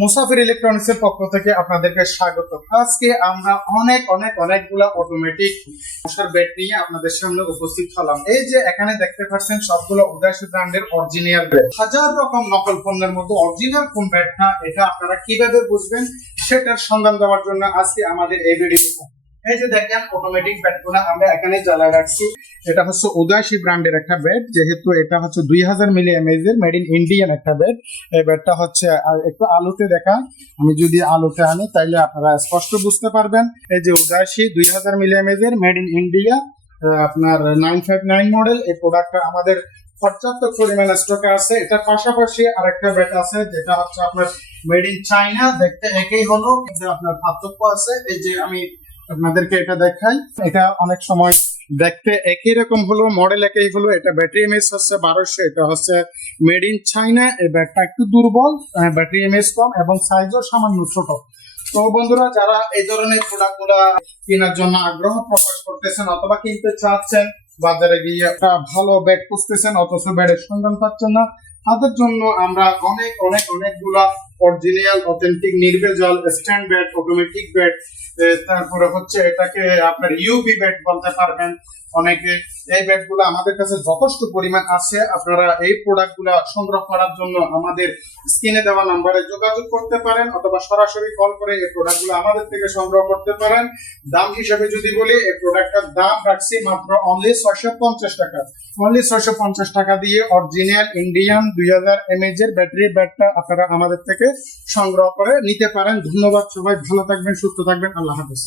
মুসাফির ইলেকট্রনিক্স এর পক্ষ থেকে আপনাদেরকে স্বাগত। আজকে আমরা অনেক অনেক, অনেকগুলা অটোমেটিক মশার ব্যাট নিয়ে আপনাদের সামনে উপস্থিত হলাম। এই যে এখানে দেখতে পাচ্ছেন সবগুলো উদাসী ব্র্যান্ডের অরিজিনাল ব্যাট হাজার রকম নকল পণ্যের মতো অরিজিনাল কোন ব্যাটটা এটা আপনারা কীভাবে বুঝবেন সেটার সন্ধান দেওয়ার জন্য আজকে আমাদের এই ভিডিওটা এই যে দেখেন অটোমেটিক ব্যাটগুলো আমরা এখানে জ্বালা রাখছি। এটা হচ্ছে উদয়সী ব্র্যান্ডের একটা ব্যাট যেহেতু এটা হচ্ছে দুই হাজার মিলি এমএজ এর মেড ইন ইন্ডিয়ান একটা ব্যাট এই ব্যাটটা হচ্ছে একটু আলোতে দেখা আমি যদি আলোতে আনি আপনারা স্পষ্ট বুঝতে পারবেন। এই যে উদয়সী দুই হাজার মিলি এমএজ এর মেড ইন ইন্ডিয়া আপনার নাইন ফাইভ নাইন মডেল এই প্রোডাক্টটা আমাদের পর্যাপ্ত পরিমাণ স্টকে আছে। এটার পাশাপাশি আরেকটা ব্যাট আছে, যেটা হচ্ছে আপনার মেড ইন চাইনা দেখতে একই হলো, কিন্তু আপনার পার্থক্য আছে। এই যে আমি আপনাদেরকে এটা দেখাই। এটা অনেক সময় দেখতে একই রকম হলো মডেল একই হলো। এটা ব্যাটারি এমএস হচ্ছে বারোশো, এটা হচ্ছে মেড ইন চাইনা এই ব্যাটটা একটু দুর্বল ব্যাটারি এমএস কম এবং সাইজও সামান্য ছোট। তো বন্ধুরা, যারা এই ধরনের প্রোডাক্টগুলা কেনার জন্য আগ্রহ প্রকাশ করতেছেন অথবা কিনতে চাচ্ছেন, বাজারে গিয়ে একটা ভালো ব্যাট খুঁজতেছেন, অথচ ব্যাটের সন্ধান পাচ্ছেন না, তাদের জন্য আমরা অনেক অনেক, অনেকগুলা অরিজিনাল অথেন্টিক নির্ভেজাল স্ট্যান্ড ব্যাট অটোমেটিক ব্যাট তারপরে হচ্ছে এটাকে আপনার ইউবি ব্যাট বলতে পারবেন। অনেকে এই ব্যাটগুলো আমাদের কাছে যথেষ্ট পরিমাণ আছে। আপনারা এই প্রোডাক্টগুলা সংগ্রহ করার জন্য আমাদের স্ক্রিনে দেওয়া নাম্বারে যোগাযোগ করতে পারেন অথবা সরাসরি কল করে এই প্রোডাক্টগুলো আমাদের থেকে সংগ্রহ করতে পারেন। দাম হিসেবে যদি বলি, এই প্রোডাক্টটার দাম রাখছি মাত্র অনলি ছয়শো পঞ্চাশ টাকা। অনলি ছয়শো পঞ্চাশ টাকা দিয়ে অরিজিনাল ইন্ডিয়ান দুই হাজার এমএজ এর ব্যাটারি ব্যাগটা আপনারা আমাদের থেকে সংগ্রহ করে নিতে পারেন। ধন্যবাদ সবাই, ভালো থাকবেন, সুস্থ থাকবেন। আল্লাহ হাফিজ।